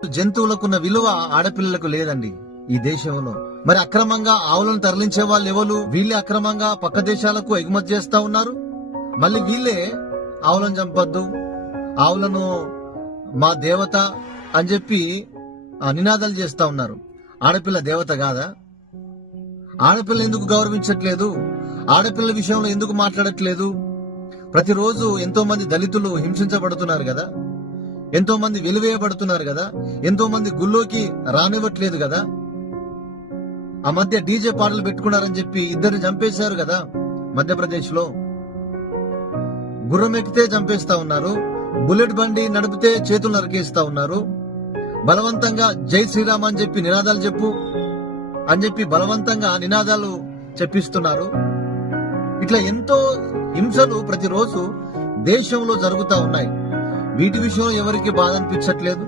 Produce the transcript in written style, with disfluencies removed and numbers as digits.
జంతువులకున్న విలువ ఆడపిల్లలకు లేదండి ఈ దేశంలో. మరి అక్రమంగా ఆవులను తరలించే వాళ్ళు ఎవరు? వీళ్ళే అక్రమంగా పక్క దేశాలకు ఎగుమతి చేస్తా ఉన్నారు. మళ్ళీ వీళ్ళే ఆవులను చంపొద్దు, ఆవులను మా దేవత అని చెప్పి నినాదాలు చేస్తా ఉన్నారు. ఆడపిల్ల దేవత కాదా? ఆడపిల్ల ఎందుకు గౌరవించట్లేదు? ఆడపిల్ల విషయంలో ఎందుకు మాట్లాడట్లేదు? ప్రతిరోజు ఎంతో మంది దళితులు హింసించబడుతున్నారు కదా, ఎంతో మంది వెలివేయబడుతున్నారు కదా, ఎంతో మంది గుళ్ళోకి రానివ్వట్లేదు కదా. ఆ మధ్య డీజే పాటలు పెట్టుకున్నారని చెప్పి ఇద్దరిని చంపేశారు కదా మధ్యప్రదేశ్ లో. గుర్రం ఎక్కితే చంపేస్తా ఉన్నారు, బుల్లెట్ బండి నడిపితే చేతులు నరికేస్తా ఉన్నారు, బలవంతంగా జై శ్రీరామ్ అని చెప్పి నినాదాలు చెప్పు అని చెప్పి బలవంతంగా నినాదాలు చెప్పిస్తున్నారు. ఇట్లా ఎంతో హింసలు ప్రతిరోజు దేశంలో జరుగుతా ఉన్నాయి. వీటి విషయంలో ఎవరికి బాధ అనిపించట్లేదు.